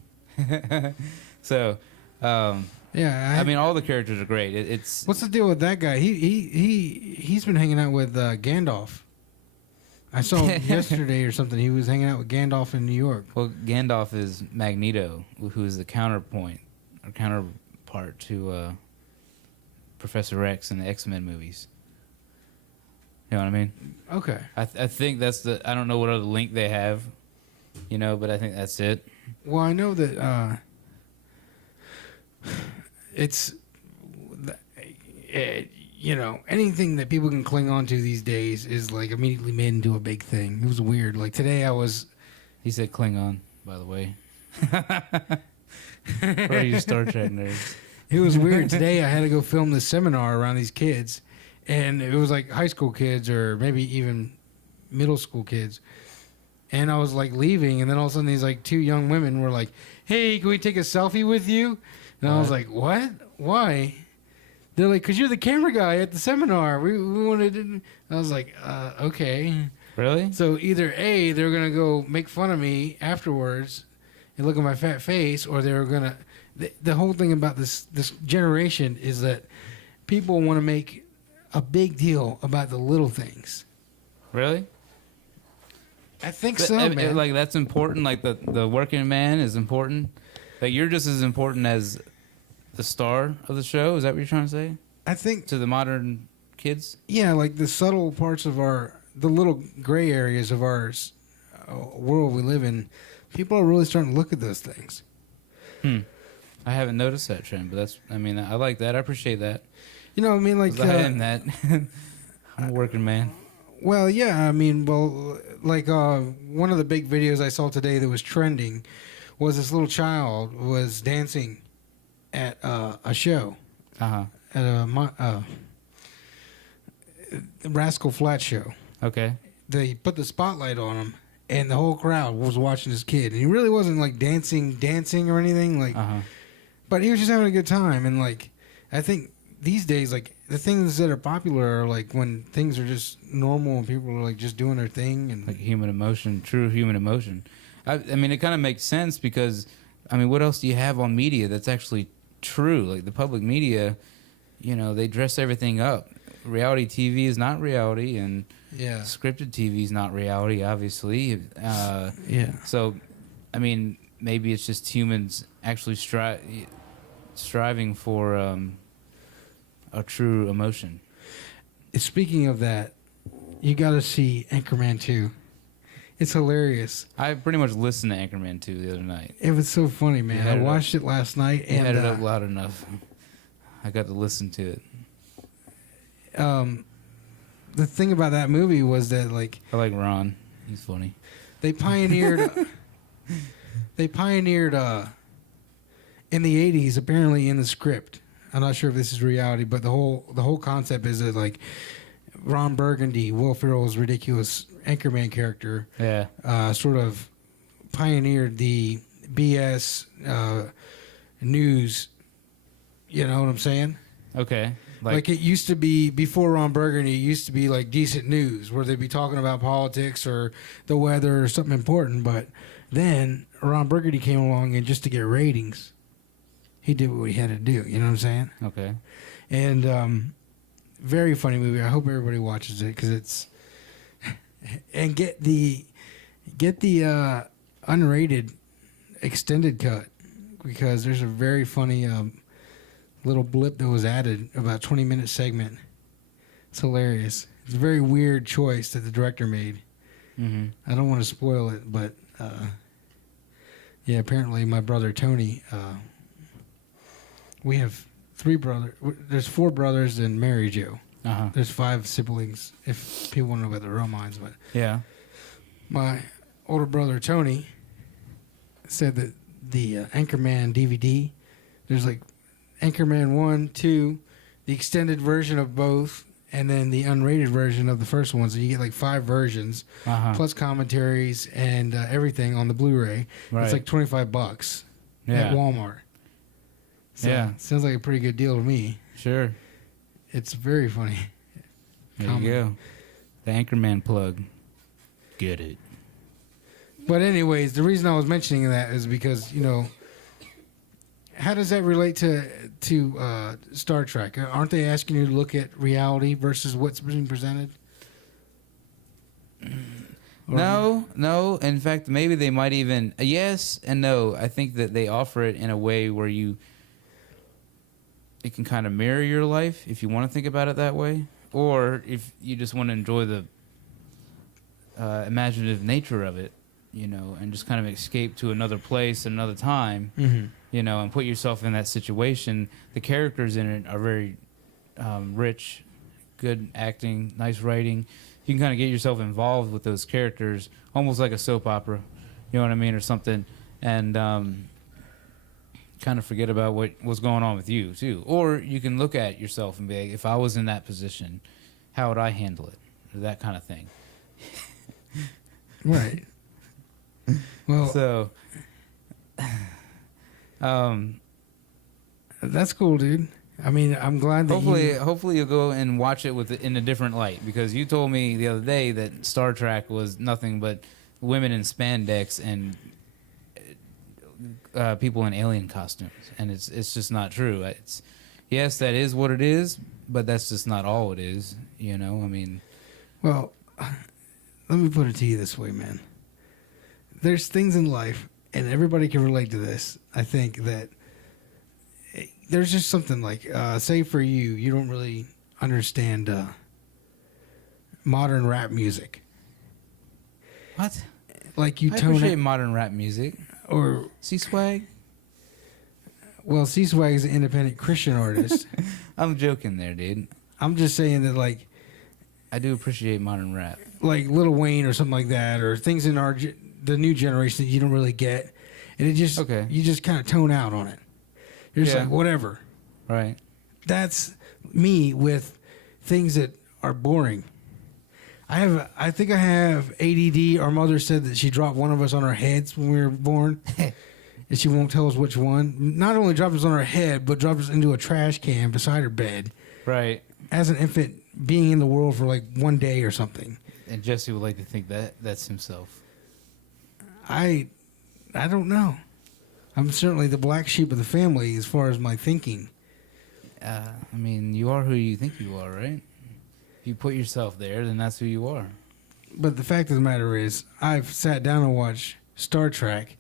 So. yeah. I mean, all the characters are great. It's what's the deal with that guy? He's been hanging out with Gandalf. I saw him yesterday or something. He was hanging out with Gandalf in New York. Well, Gandalf is Magneto, who is the counterpoint or counterpart to Professor X in the X-Men movies. You know what I mean? Okay. I think that's the. I don't know what other link they have, but I think that's it. Well, I know that it's, anything that people can cling on to these days is like immediately made into a big thing. It was weird. Like today I was... He said Klingon, by the way. For you Star Trek nerds. It was weird. Today I had to go film this seminar around these kids, and it was like high school kids or maybe even middle school kids. And I was like leaving, and then all of a sudden these like two young women were like, "Hey, can we take a selfie with you?" And I was like, "What? Why?" They're like, "'Cause you're the camera guy at the seminar. We wanted to..." I was like, okay. Really? So either A, they're going to go make fun of me afterwards and look at my fat face, or they're going to... The whole thing about this generation is that people want to make a big deal about the little things. Really? I think so, man. Like, that's important? Like, the working man is important? Like, you're just as important as the star of the show? Is that what you're trying to say? I think... To the modern kids? Yeah, like the subtle parts of the little gray areas of our world we live in, people are really starting to look at those things. I haven't noticed that trend, but I like that. I appreciate that. You know what I mean? Like, I am that. I'm a working man. Well, yeah, like one of the big videos I saw today that was trending was this little child was dancing at a show. Uh-huh. At a Rascal Flatts show. Okay. They put the spotlight on him, and the whole crowd was watching this kid. And he really wasn't like dancing or anything. Like, but he was just having a good time. And like, I think these days, like the things that are popular are like when things are just normal and people are like just doing their thing and like human emotion, true human emotion. I mean, it kind of makes sense because, I mean, what else do you have on media that's actually true? Like the public media, they dress everything up. Reality TV is not reality, and scripted TV is not reality, obviously. So, I mean, maybe it's just humans actually striving for a true emotion. Speaking of that, you got to see Anchorman 2. It's hilarious. I pretty much listened to Anchorman 2 the other night. It was so funny, man. I watched it last night. And had it up loud enough. I got to listen to it. The thing about that movie was that, like... I like Ron. He's funny. They pioneered... in the 80s, apparently in the script. I'm not sure if this is reality, but the whole concept is that, like, Ron Burgundy, Will Ferrell's ridiculous Anchorman character, sort of pioneered the BS news. You know what I'm saying? Okay. Like it used to be before Ron Burgundy. It used to be like decent news where they'd be talking about politics or the weather or something important. But then Ron Burgundy came along, and just to get ratings, he did what he had to do. You know what I'm saying? Okay. And very funny movie. I hope everybody watches it because it's and get the unrated extended cut because there's a very funny little blip that was added, about 20-minute segment. It's hilarious. It's a very weird choice that the director made. Mm-hmm. I don't want to spoil it, but apparently my brother Tony, we have 3 brothers. There's 4 brothers and Mary Jo. There's 5 siblings, if people want to know about the Romines. But yeah, my older brother Tony said that the Anchorman DVD, there's like Anchorman 1, 2, the extended version of both, and then the unrated version of the first one. So you get like 5 versions, plus commentaries and everything on the Blu-ray. Right. It's like $25 at Walmart. So sounds like a pretty good deal to me. Sure. It's very funny. There you go. The Anchorman plug. Get it. But anyways, the reason I was mentioning that is because, how does that relate to Star Trek? Aren't they asking you to look at reality versus what's being presented? No. In fact, maybe they might even yes and no. I think that they offer it in a way where it can kind of mirror your life if you want to think about it that way, or if you just want to enjoy the imaginative nature of it, and just kind of escape to another place, another time, and put yourself in that situation. The characters in it are very rich, good acting, nice writing. You can kind of get yourself involved with those characters, almost like a soap opera, you know what I mean, or something, and kind of forget about what's going on with you, too. Or you can look at yourself and be like, if I was in that position, how would I handle it? Or that kind of thing. Right. Well, so, that's cool, dude. I mean, I'm glad that hopefully you'll go and watch it in a different light, because you told me the other day that Star Trek was nothing but women in spandex and people in alien costumes, and it's just not true. Yes, that is what it is, but that's just not all it is. I mean, well, let me put it to you this way, man. There's things in life, and everybody can relate to this. I think that there's just something like, say for you don't really understand modern rap music. What? Like I appreciate modern rap music. Or C-Swag? Well, C-Swag is an independent Christian artist. I'm joking there, dude. I'm just saying that, like, I do appreciate modern rap. Like Lil Wayne or something like that, or things in the new generation that you don't really get. And you just kind of tone out on it. You're just like, whatever. Right. That's me with things that are boring. I think I have ADD. Our mother said that she dropped one of us on our heads when we were born. And she won't tell us which one. Not only dropped us on our head, but dropped us into a trash can beside her bed. Right. As an infant, being in the world for like one day or something. And Jesse would like to think that that's himself. I don't know. I'm certainly the black sheep of the family as far as my thinking. I mean, you are who you think you are, right? If you put yourself there, then that's who you are. But the fact of the matter is, I've sat down and watched Star Trek,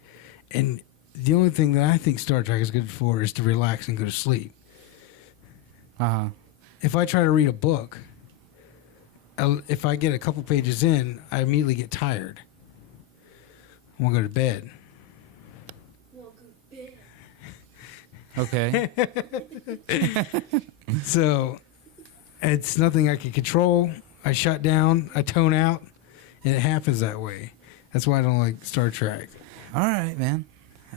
and the only thing that I think Star Trek is good for is to relax and go to sleep. Uh-huh. If I try to read a book, if I get a couple pages in, I immediately get tired. I want to go to bed. Okay. So, it's nothing I can control. I shut down, I tone out, and it happens that way. That's why I don't like Star Trek. All right, man.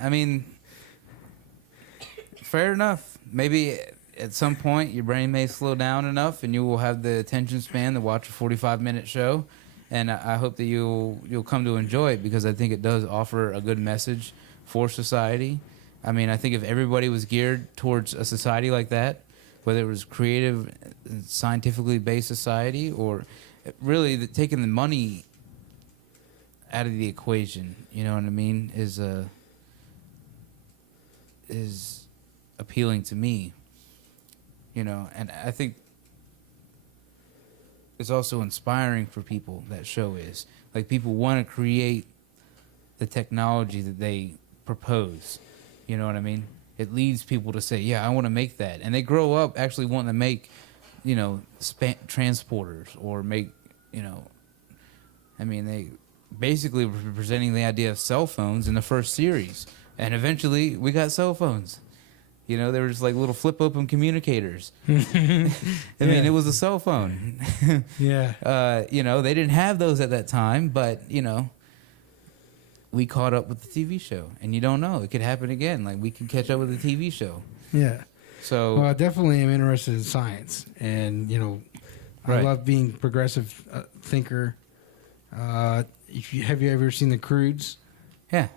I mean, fair enough. Maybe at some point your brain may slow down enough and you will have the attention span to watch a 45-minute show. And I hope that you'll come to enjoy it, because I think it does offer a good message for society. I mean, I think if everybody was geared towards a society like that, whether it was creative, scientifically based society, or really taking the money out of the equation, you know what I mean, is appealing to me. And I think it's also inspiring for people. That show is like, people want to create the technology that they propose. You know what I mean? It leads people to say, yeah, I want to make that. And they grow up actually wanting to make, transporters, or make, they basically were presenting the idea of cell phones in the first series. And eventually we got cell phones. They were just like little flip open communicators. I mean, it was a cell phone. Yeah. They didn't have those at that time, but, we caught up with the TV show, and you don't know. It could happen again. Like, we can catch up with the TV show. Yeah. So, well, I definitely am interested in science, and I love being progressive thinker. Have you ever seen The Croods? Yeah.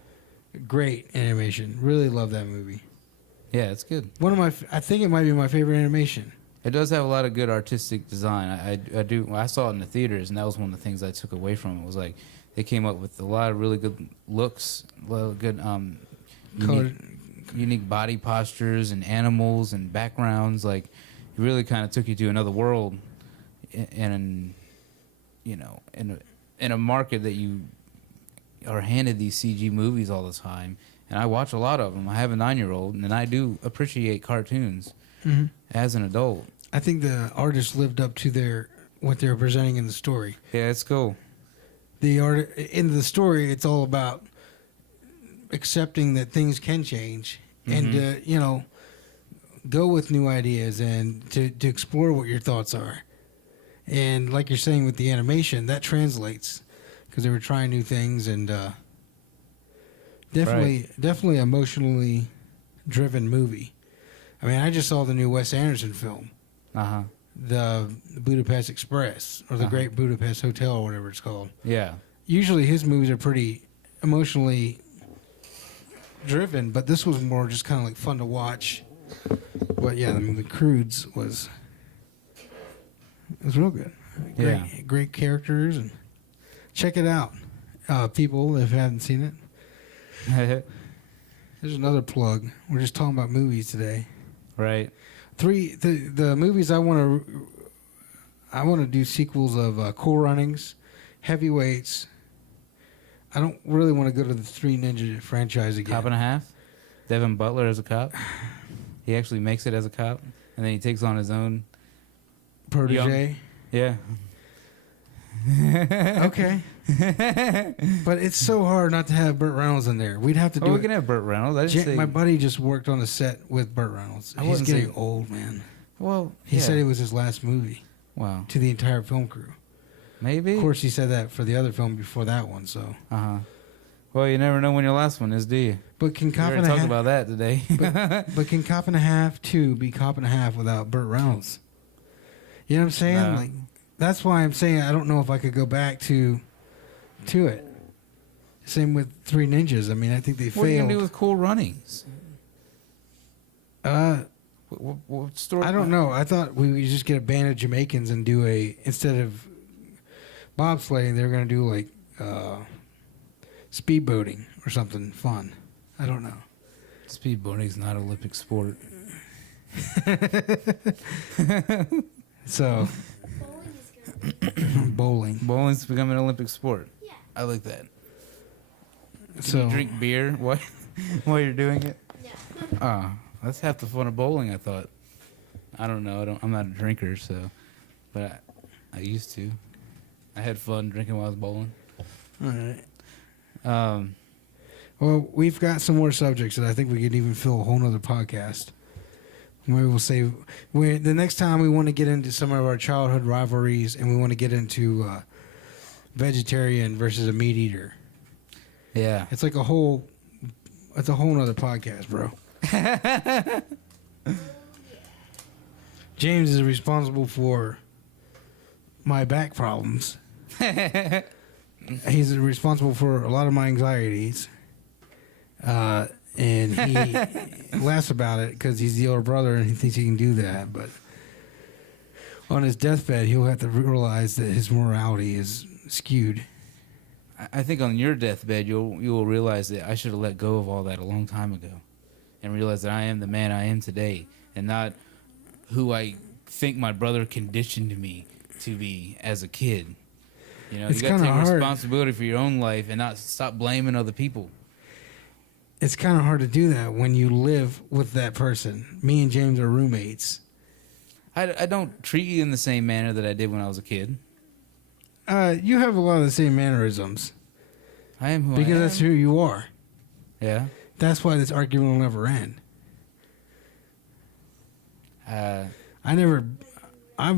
Great animation. Really love that movie. Yeah, it's good. I think it might be my favorite animation. It does have a lot of good artistic design. I do. I saw it in the theaters, and that was one of the things I took away from it. Was like, they came up with a lot of really good looks, a lot of good unique body postures and animals and backgrounds. Like, it really kind of took you to another world, and in a market that you are handed these CG movies all the time, and I watch a lot of them. I have a 9-year-old, and I do appreciate cartoons as an adult. I think the artist lived up to what they were presenting in the story. Yeah, it's cool. In the story, it's all about accepting that things can change and go with new ideas and to explore what your thoughts are. And like you're saying with the animation, that translates because they were trying new things and definitely emotionally driven movie. I mean, I just saw the new Wes Anderson film, the Budapest Express or the Great Budapest Hotel or whatever it's called. Yeah. Usually his movies are pretty emotionally driven, but this was more just kind of like fun to watch. But yeah, the movie Crudes was real good. Great characters, and check it out, people if you haven't seen it. There's another plug. We're just talking about movies today. Right. The movies I want to do sequels of Cool Runnings, Heavyweights. I don't really want to go to the Three Ninja franchise again. Cop and a Half. Devin Butler as a cop. He actually makes it as a cop, and then he takes on his own protege. Yeah. Okay. But it's so hard not to have Burt Reynolds in there. We'd have to do we can have Burt Reynolds. My buddy just worked on a set with Burt Reynolds. He's getting old, man. Well, he said it was his last movie. Wow. To the entire film crew. Maybe. Of course, he said that for the other film before that one. So. Well, you never know when your last one is, do you? But can Cop and and a Half talk about that today? but can Cop and a Half 2 be Cop and a Half without Burt Reynolds? You know what I'm saying? No. Like, that's why I'm saying I don't know if I could go back to it. Same with Three Ninjas. I mean, I think they failed. What are you gonna do with Cool Runnings? What story? I don't know. I thought we would just get a band of Jamaicans and do instead of bobsledding, they were gonna do like speedboating or something fun. I don't know. Speedboating is not an Olympic sport. So bowling. Bowling's become an Olympic sport. Yeah. I like that. So you drink beer while you're doing it? Yeah. That's half the fun of bowling, I thought. I don't know. I'm not a drinker, so, but I used to. I had fun drinking while I was bowling. All right. Well, we've got some more subjects that I think we could even fill a whole nother podcast. Maybe we'll save. The next time we want to get into some of our childhood rivalries, and we want to get into vegetarian versus a meat eater. Yeah, it's like a whole nother podcast, bro. James is responsible for my back problems. He's responsible for a lot of my anxieties. And he laughs about it because he's the older brother and he thinks he can do that. But on his deathbed, he'll have to realize that his morality is skewed. I think on your deathbed, you will realize that I should have let go of all that a long time ago, and realize that I am the man I am today, and not who I think my brother conditioned me to be as a kid. You know, you got to take responsibility for your own life and not stop blaming other people. It's kind of hard to do that when you live with that person. Me and James are roommates. I don't treat you in the same manner that I did when I was a kid. You have a lot of the same mannerisms. I am who I am. Because that's who you are. Yeah. That's why this argument will never end. I'm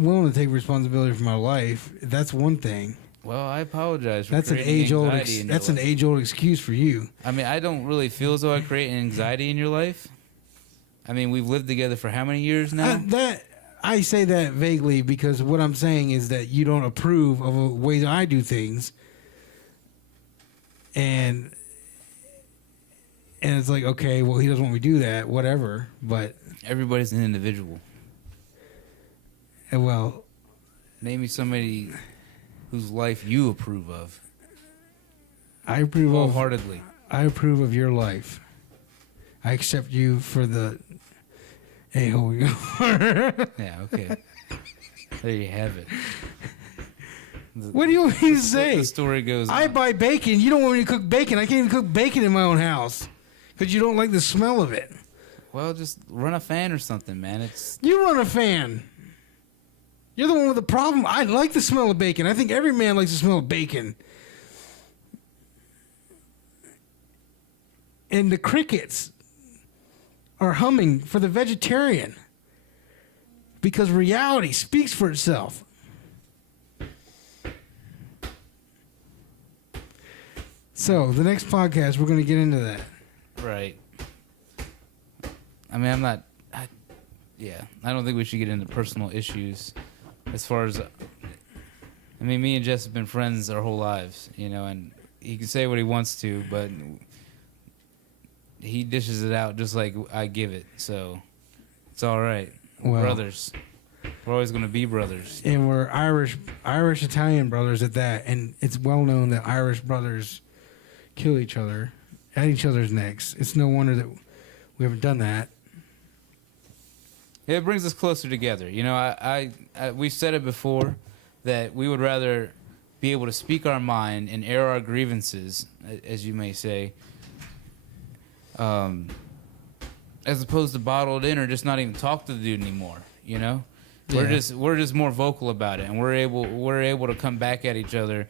willing to take responsibility for my life. That's one thing. Well, I apologize for that's an age-old an age-old excuse for you. I mean, I don't really feel as though I create an anxiety in your life. I mean, we've lived together for how many years now? I say that vaguely because what I'm saying is that you don't approve of the way I do things. And it's like, okay, well, he doesn't want me to do that, whatever. But everybody's an individual. Well, name me somebody whose life you approve of. I approve wholeheartedly. I approve of your life. I accept you for the a-hole you are. Yeah, okay. There you have it. What do you want me to say? The story goes I on. buy bacon. You don't want me to cook bacon. I can't even cook bacon in my own house because you don't like the smell of it. Well, just run a fan or something, man. It's You run a fan. You're the one with the problem. I like the smell of bacon. I think every man likes the smell of bacon. And the crickets are humming for the vegetarian because reality speaks for itself. So, the next podcast, we're going to get into that. right. I mean, I don't think we should get into personal issues as far as. I mean, me and Jess have been friends our whole lives, you know, and he can say what he wants to, but he dishes it out just like I give it, so it's all right. We're Well, brothers. We're always going to be brothers. And we're Irish Italian brothers at that. And it's well known that Irish brothers kill each other at each other's necks. It's no wonder that we haven't done that. It brings us closer together. You know, I we've said it before that we would rather be able to speak our mind and air our grievances, as you may say, as opposed to bottle it in or just not even talk to the dude anymore. You know, Yeah. we're just more vocal about it, and we're able to come back at each other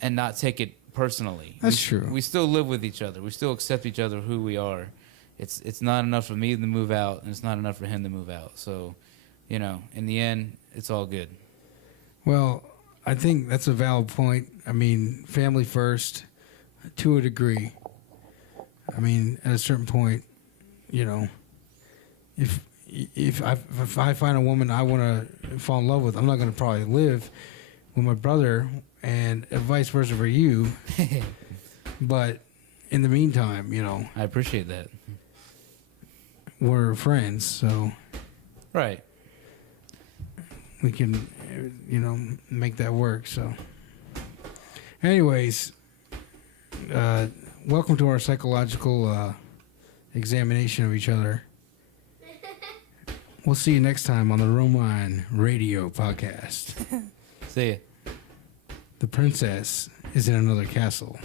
and not take it personally. That's true. We still live with each other. We still accept each other who we are. It's not enough for me to move out, and it's not enough for him to move out. So, you know, in the end, it's all good. Well, I think that's a valid point. I mean, family first, to a degree. I mean, at a certain point, you know, if I find a woman I want to fall in love with, I'm not going to probably live with my brother, and vice versa for you. But in the meantime, you know, I appreciate that. we're friends, so Right. we can, you know, make that work. So, anyways, welcome to our psychological examination of each other. We'll see you next time on the Romine Radio Podcast. See ya. The princess is in another castle.